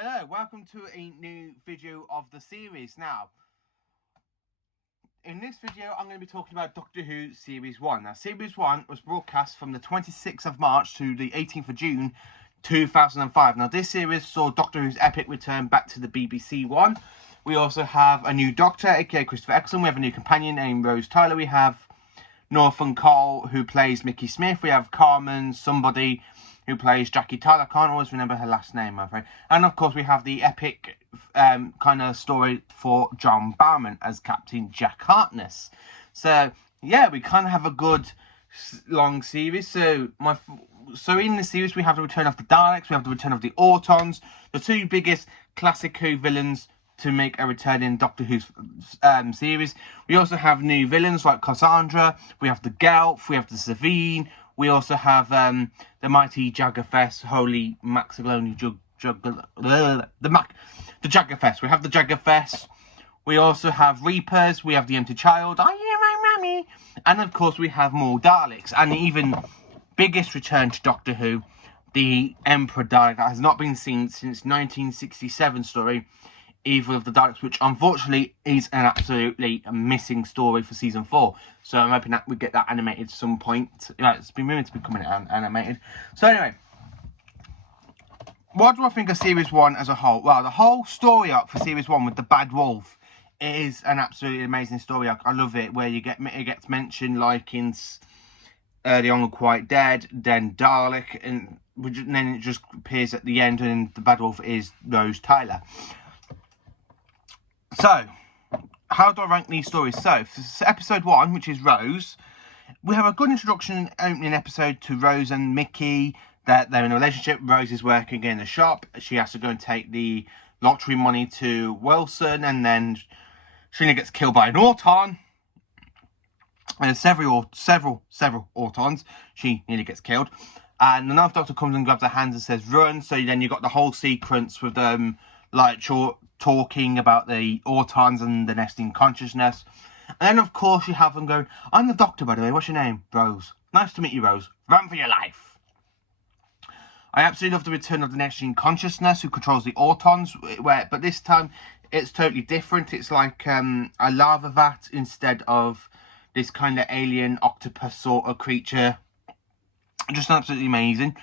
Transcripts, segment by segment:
Hello, welcome to a new video of the series. Now, in this video, I'm going to be talking about Doctor Who Series 1. Now, Series 1 was broadcast from the 26th of March to the 18th of June 2005. Now, this series saw Doctor Who's epic return back to the BBC One. We also have a new Doctor, aka Christopher Eccleston. We have a new companion named Rose Tyler. We have Northern Cole, who plays Mickey Smith. We have Carmen, somebody who plays Jackie Tyler. I can't always remember her last name, I'm afraid. And of course, we have the epic kind of story for John Barrowman as Captain Jack Harkness. So yeah, we kind of have a good long series. So in the series, we have the return of the Daleks, we have the return of the Autons, the two biggest classic Who villains to make a return in Doctor Who's series. We also have new villains like Cassandra, we have the Gelf, we have the Savine, we also have the mighty Jaggerfest, Holy Maxiloni the Jaggerfest. We have the Jaggerfest. We also have Reapers. We have the Empty Child. Are you my mummy? And of course, we have more Daleks. And the even biggest return to Doctor Who, the Emperor Dalek, that has not been seen since 1967 story, Evil of the Daleks, which unfortunately is an absolutely missing story for season 4. So I'm hoping that we get that animated at some point. It's been rumored to be coming animated. So anyway, what do I think of Series 1 as a whole? Well, the whole story arc for Series 1 with the Bad Wolf is an absolutely amazing story arc. I love it, where it gets mentioned like in The Young and Quite Dead, then Dalek, and then it just appears at the end, and the Bad Wolf is Rose Tyler. So, how do I rank these stories? So, for episode 1, which is Rose, we have a good introduction opening episode to Rose and Mickey, that they're in a relationship. Rose is working in a shop. She has to go and take the lottery money to Wilson, and then she gets killed by an Auton. And several Autons. She nearly gets killed. And another Doctor comes and grabs her hands and says, run. So then you got the whole sequence with them, like, talking about the Autons and the nesting consciousness. And then, of course, you have them going, I'm the Doctor, by the way. What's your name? Rose. Nice to meet you, Rose. Run for your life. I absolutely love the return of the nesting consciousness who controls the Autons, but this time it's totally different. It's like a lava vat instead of this kind of alien octopus sort of creature. Just absolutely amazing.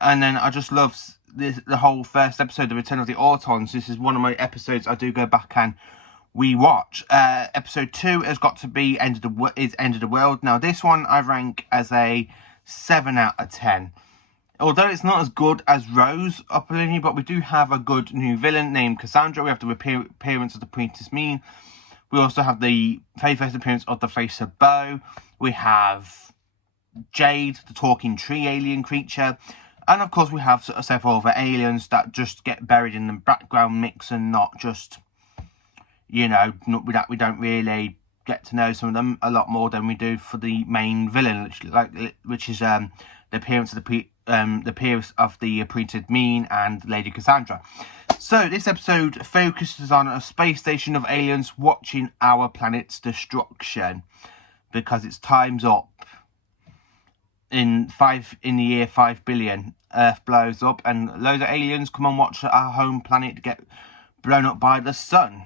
And then I just love the whole first episode, the return of the Autons. This is one of my episodes I do go back and rewatch. Episode 2 has got to be End of the World. Now this one I rank as a 7 out of 10. Although it's not as good as Rose, but we do have a good new villain named Cassandra. We have the appearance of the Princess Mean. We also have the very first appearance of the Face of Bo. We have Jade, the talking tree alien creature. And of course we have several other aliens that just get buried in the background mix and not just, we don't really get to know some of them a lot more than we do for the main villain, which is the appearance of the Printed Mean and Lady Cassandra. So this episode focuses on a space station of aliens watching our planet's destruction, because its time's up. In the year 5 billion, Earth blows up and loads of aliens come and watch our home planet get blown up by the sun.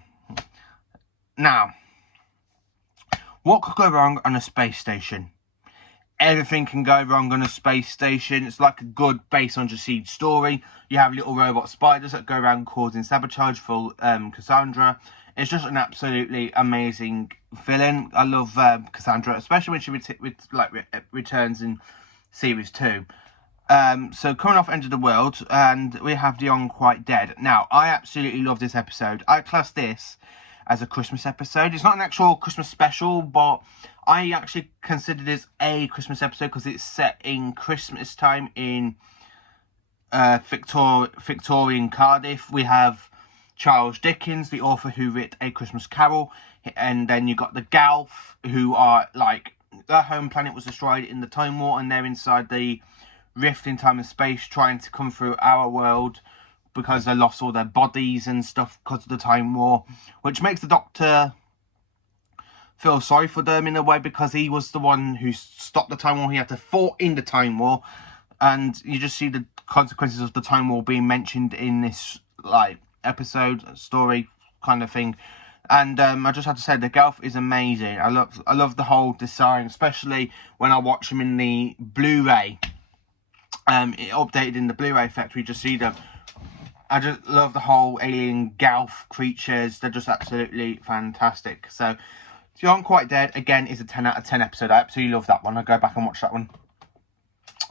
Now, what could go wrong on a space station? Everything can go wrong on a space station. It's like a good base on siege story. You have little robot spiders that go around causing sabotage for Cassandra. It's just an absolutely amazing villain. I love Cassandra, especially when she returns in Series 2. So coming off End of the World, and we have The Young Quite Dead. Now, I absolutely love this episode. I class this as a Christmas episode. It's not an actual Christmas special, but I actually consider this a Christmas episode because it's set in Christmas time in Victorian Cardiff. We have Charles Dickens, the author who wrote A Christmas Carol, and then you got the Gelf, who are like, their home planet was destroyed in the Time War, and they're inside the rift in time and space trying to come through our world because they lost all their bodies and stuff because of the Time War, which makes the Doctor feel sorry for them in a way, because he was the one who stopped the Time War. He had to fight in the Time War, and you just see the consequences of the Time War being mentioned in this like episode story kind of thing. And I just have to say, the Gelf is amazing. I love the whole design, especially when I watch them in the Blu-ray. It updated in the Blu-ray effect. We just see them. I just love the whole alien Gelf creatures. They're just absolutely fantastic. So, You Aren't Quite Dead, again, is a 10 out of 10 episode. I absolutely love that one. I'll go back and watch that one.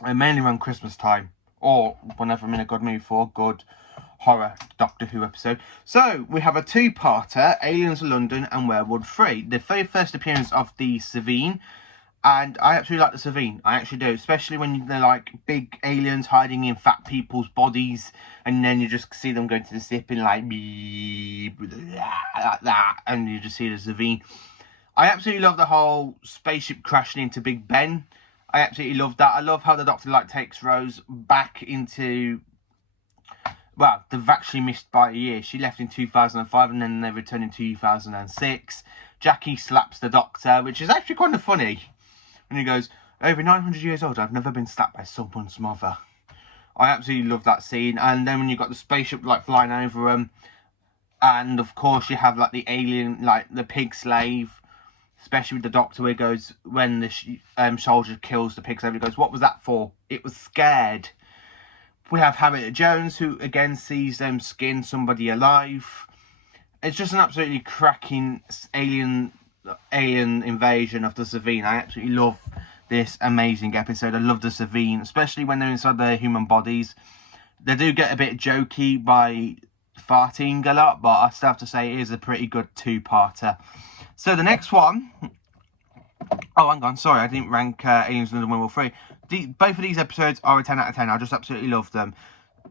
And mainly around Christmas time. Or whenever I'm in a good mood for a good horror Doctor Who episode. So, we have a two-parter, Aliens of London and Werewolf 3. The very first appearance of the Savine. And I actually like the Savine. I actually do. Especially when they're like big aliens hiding in fat people's bodies. And then you just see them going to the ship and like that. And you just see the Savine. I absolutely love the whole spaceship crashing into Big Ben. I absolutely love that. I love how the Doctor like takes Rose back into... Well, they've actually missed by a year. She left in 2005 and then they returned in 2006. Jackie slaps the Doctor, which is actually kind of funny. And he goes, over 900 years old, I've never been slapped by someone's mother. I absolutely love that scene. And then when you've got the spaceship like flying over them. And of course you have like the alien, like the pig slave. Especially with the Doctor where he goes, when the soldier kills the pig slave, he goes, what was that for? It was scared. We have Harriet Jones, who again sees them skin somebody alive. It's just an absolutely cracking alien invasion of the Savine. I absolutely love this amazing episode. I love the Savine, especially when they're inside their human bodies. They do get a bit jokey by farting a lot, but I still have to say it is a pretty good two-parter. So the next one... Oh, hang on, sorry, I didn't rank Aliens of London Werewolf 3. Both of these episodes are a 10 out of 10. I just absolutely love them.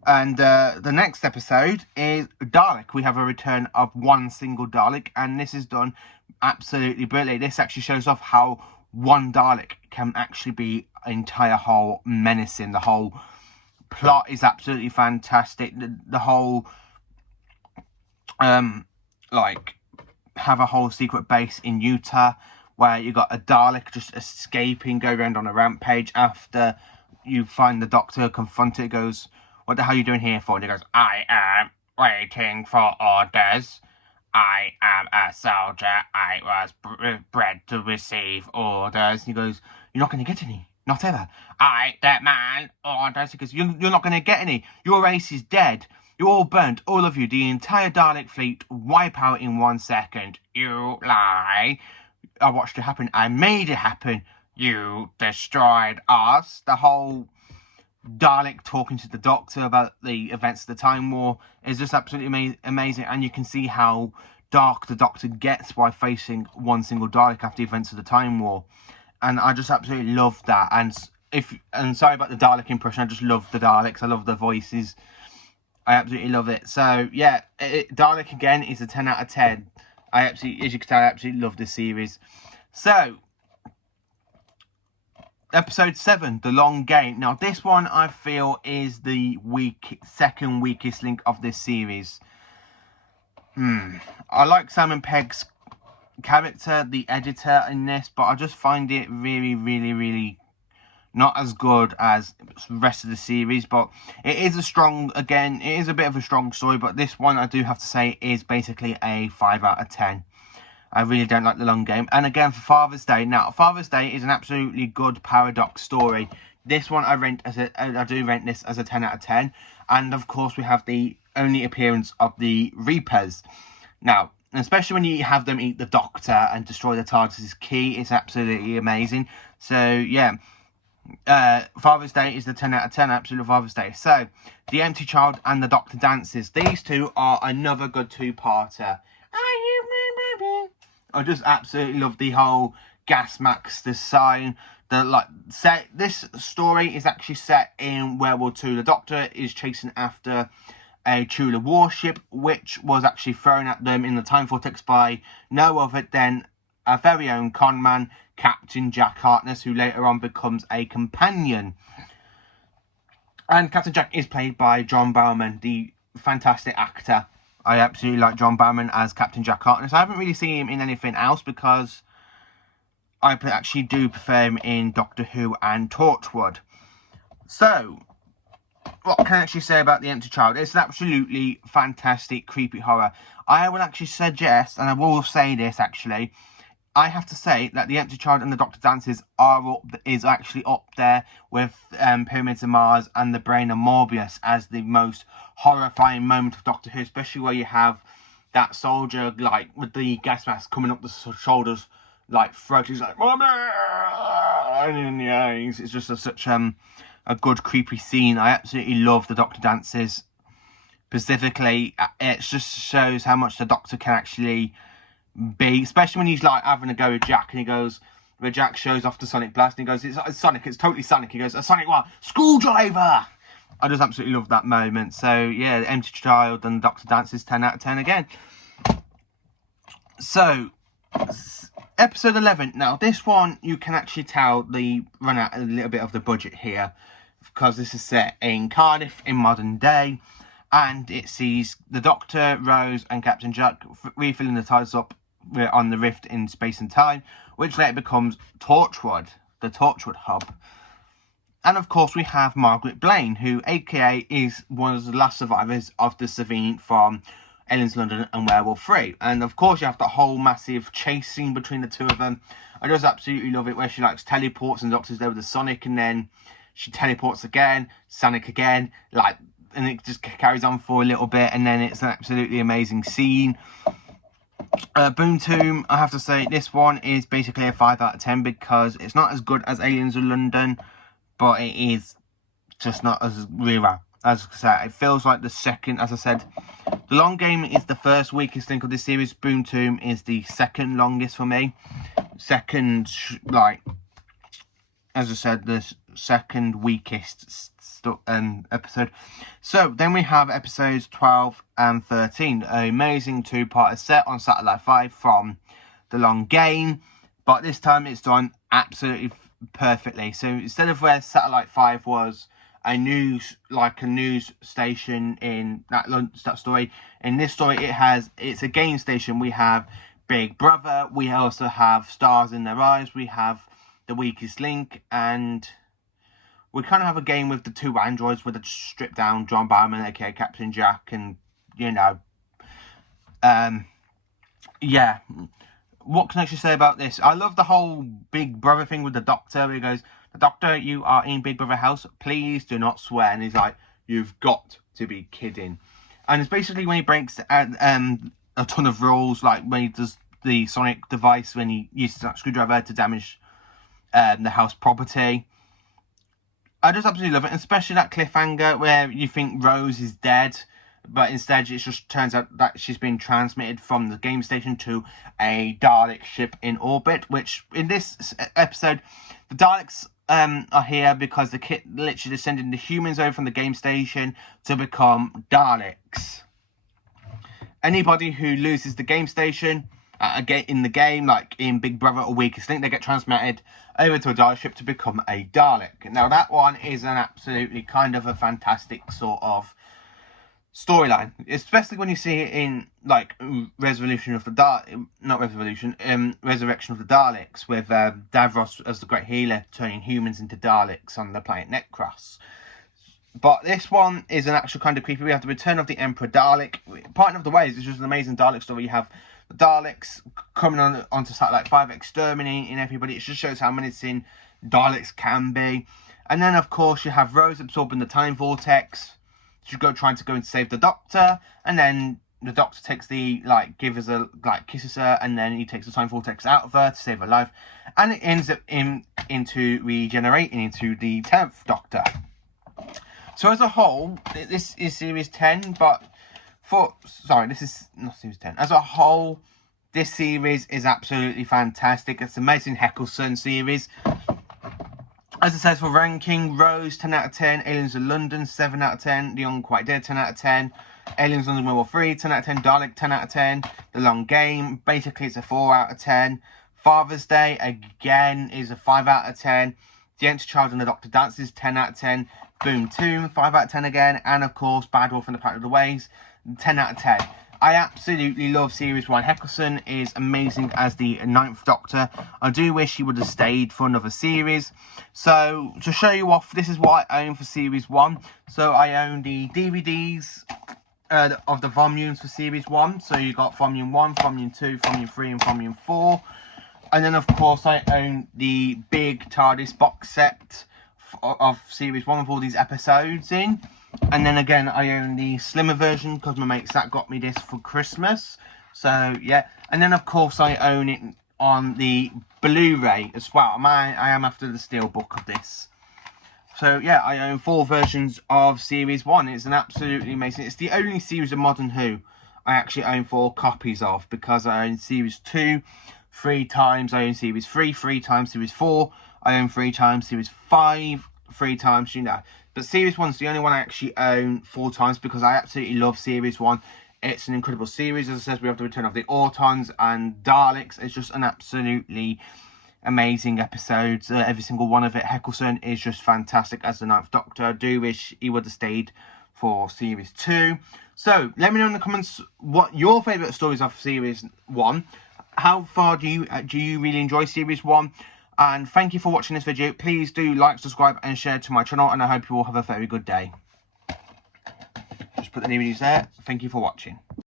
And the next episode is Dalek. We have a return of one single Dalek, and this is done absolutely brilliantly. This actually shows off how one Dalek can actually be an entire whole menacing. The whole plot is absolutely fantastic. The whole, like, have a whole secret base in Utah where you got a Dalek just escaping, go around on a rampage after you find the Doctor, confront it, goes, what the hell are you doing here for? And he goes, I am waiting for orders. I am a soldier. I was bred to receive orders. And he goes, you're not going to get any. Not ever. I demand orders. He goes, you're not going to get any. Your race is dead. You're all burnt. All of you. The entire Dalek fleet wipe out in 1 second. You lie. I watched it happen. I made it happen. You destroyed us. The whole Dalek talking to the Doctor about the events of the Time War is just absolutely amazing. And you can see how dark the Doctor gets by facing one single Dalek after the events of the Time War. And I just absolutely love that. And sorry about the Dalek impression. I just love the Daleks. I love the voices. I absolutely love it. So, yeah, Dalek again is a 10 out of 10. I absolutely, as you can tell, I absolutely love this series. So, episode 7, The Long Game. Now, this one I feel is the second weakest link of this series. I like Simon Pegg's character, the editor in this, but I just find it really, really, really not as good as the rest of the series. But it is it is a bit of a strong story, but this one I do have to say is basically a 5 out of 10. I really don't like The Long Game. And again, for Father's Day. Now, Father's Day is an absolutely good paradox story. This one I do rent this as a 10 out of 10. And of course, we have the only appearance of the Reapers. Now, especially when you have them eat the Doctor and destroy the TARDIS's key, it's absolutely amazing. So, yeah. Father's Day is the 10 out of 10, absolute Father's Day. So, The Empty Child and The Doctor Dances. These two are another good two-parter. I just absolutely love the whole gas mask design. This story is actually set in World War II. The Doctor is chasing after a Chula warship, which was actually thrown at them in the Time Vortex by no other than our very own conman, Captain Jack Harkness, who later on becomes a companion. And Captain Jack is played by John Barrowman, the fantastic actor. I absolutely like John Barrowman as Captain Jack Harkness. I haven't really seen him in anything else because I actually do prefer him in Doctor Who and Torchwood. So, what can I actually say about The Empty Child? It's an absolutely fantastic, creepy horror. I would actually suggest, and I will say this actually, I have to say that The Empty Child and The Doctor Dances is actually up there with Pyramids of Mars and The Brain of Morbius as the most horrifying moment of Doctor Who, especially where you have that soldier, like, with the gas mask coming up the shoulders, like, throat. He's like, "Mommy!" And yeah, it's just such a good, creepy scene. I absolutely love The Doctor Dances. Specifically, it just shows how much the Doctor can actually be, especially when he's like having a go with Jack, and he goes, where Jack shows off the Sonic Blast, and he goes, it's Sonic, it's totally Sonic. He goes, a Sonic what? Screwdriver! I just absolutely love that moment. So yeah, The Empty Child and Doctor Dances, 10 out of 10 again. So episode 11. Now this one, you can actually tell they run out a little bit of the budget here, because this is set in Cardiff in modern day, and it sees the Doctor, Rose and Captain Jack refilling the TARDIS up on the rift in space and time, which later becomes Torchwood, the Torchwood hub. And of course we have Margaret Blaine, who aka is one of the last survivors of the Savine from Aliens London and Werewolf 3. And of course you have that whole massive chase scene between the two of them. I just absolutely love it, where she like teleports and the Doctor's there with the Sonic, and then she teleports again, Sonic again, like, and it just carries on for a little bit, and then it's an absolutely amazing scene. Boom Tomb, I have to say, this one is basically a 5 out of 10 because it's not as good as Aliens of London, but it is just not as real. As I said, it feels like the second, as I said, The Long Game is the first weakest link of this series. Boom Tomb is the second longest for me. Second, like, as I said, the second weakest episode. So then we have episodes 12 and 13, an amazing two-parter set on Satellite 5 from The Long Game, but this time it's done absolutely perfectly. So instead of where Satellite 5 was a news station in that story, in this story it's a game station. We have Big Brother, we also have Stars in Their Eyes, we have The Weakest Link, and we kind of have a game with the two androids with a stripped down John Barrowman, aka Captain Jack, and yeah. What can I actually say about this? I love the whole Big Brother thing with the Doctor. He goes, "The Doctor, you are in Big Brother house. Please do not swear." And he's like, "You've got to be kidding." And it's basically when he breaks a ton of rules, like when he does the Sonic device, when he uses that screwdriver to damage the house property. I just absolutely love it, especially that cliffhanger where you think Rose is dead, but instead it just turns out that she's been transmitted from the game station to a Dalek ship in orbit, which in this episode, the Daleks are here because the kit literally sending the humans over from the game station to become Daleks. Anybody who loses the game station in the game, like in Big Brother or Weakest Link, they get transmitted over to a Dalek ship to become a Dalek. Now that one is an absolutely kind of a fantastic sort of storyline, especially when you see it in like Resurrection of the Daleks, with Davros as the Great Healer turning humans into Daleks on the planet Necros. But this one is an actual kind of creepy. We have the return of the Emperor Dalek. Part of the ways, it's just an amazing Dalek story. You have the Daleks coming onto Satellite 5, exterminating everybody. It just shows how menacing Daleks can be. And then, of course, you have Rose absorbing the time vortex. She's trying to go and save the Doctor. And then the Doctor takes kisses her, and then he takes the time vortex out of her to save her life. And it ends up into regenerating into the 10th Doctor. So as a whole, this is series 10, but this is not series 10. As a whole, this series is absolutely fantastic. It's an amazing Heckleson series. As it says for ranking, Rose 10 out of 10, Aliens of London 7 out of 10, The Unquite Dead 10 out of 10, Aliens London Werewolf 3 10 out of 10, Dalek 10 out of 10, The Long Game, basically it's a 4 out of 10, Father's Day again is a 5 out of 10, The Empty Child and the Doctor Dances 10 out of 10, Boom Tomb 5 out of 10 again, and of course Bad Wolf and the Planet of the Waves 10 out of 10. I absolutely love Series 1. Eccleston is amazing as the 9th Doctor. I do wish he would have stayed for another series. So, to show you off, this is what I own for Series 1. So, I own the DVDs of the volumes for Series 1. So, you got Volume 1, Volume 2, Volume 3 and Volume 4. And then, of course, I own the big TARDIS box set of Series 1 with all these episodes in. And then again, I own the slimmer version because my mate Zach got me this for Christmas. So, yeah. And then, of course, I own it on the Blu-ray as well. I am after the steelbook of this. So, yeah, I own 4 versions of Series 1. It's an absolutely amazing... It's the only series of Modern Who I actually own 4 copies of, because I own Series 2 3 times. I own Series 3 3 times. Series 4 I own 3 times. Series 5 3 times, you know. But Series 1's the only one I actually own 4 times, because I absolutely love Series 1. It's an incredible series. As I said, we have the return of the Autons and Daleks. It's just an absolutely amazing episode. Every single one of it. Eccleston is just fantastic as the 9th Doctor. I do wish he would have stayed for Series 2. So, let me know in the comments what your favourite stories of Series 1. How far do you really enjoy Series 1? And thank you for watching this video. Please do like, subscribe and share to my channel. And I hope you all have a very good day. Just put the DVDs there. Thank you for watching.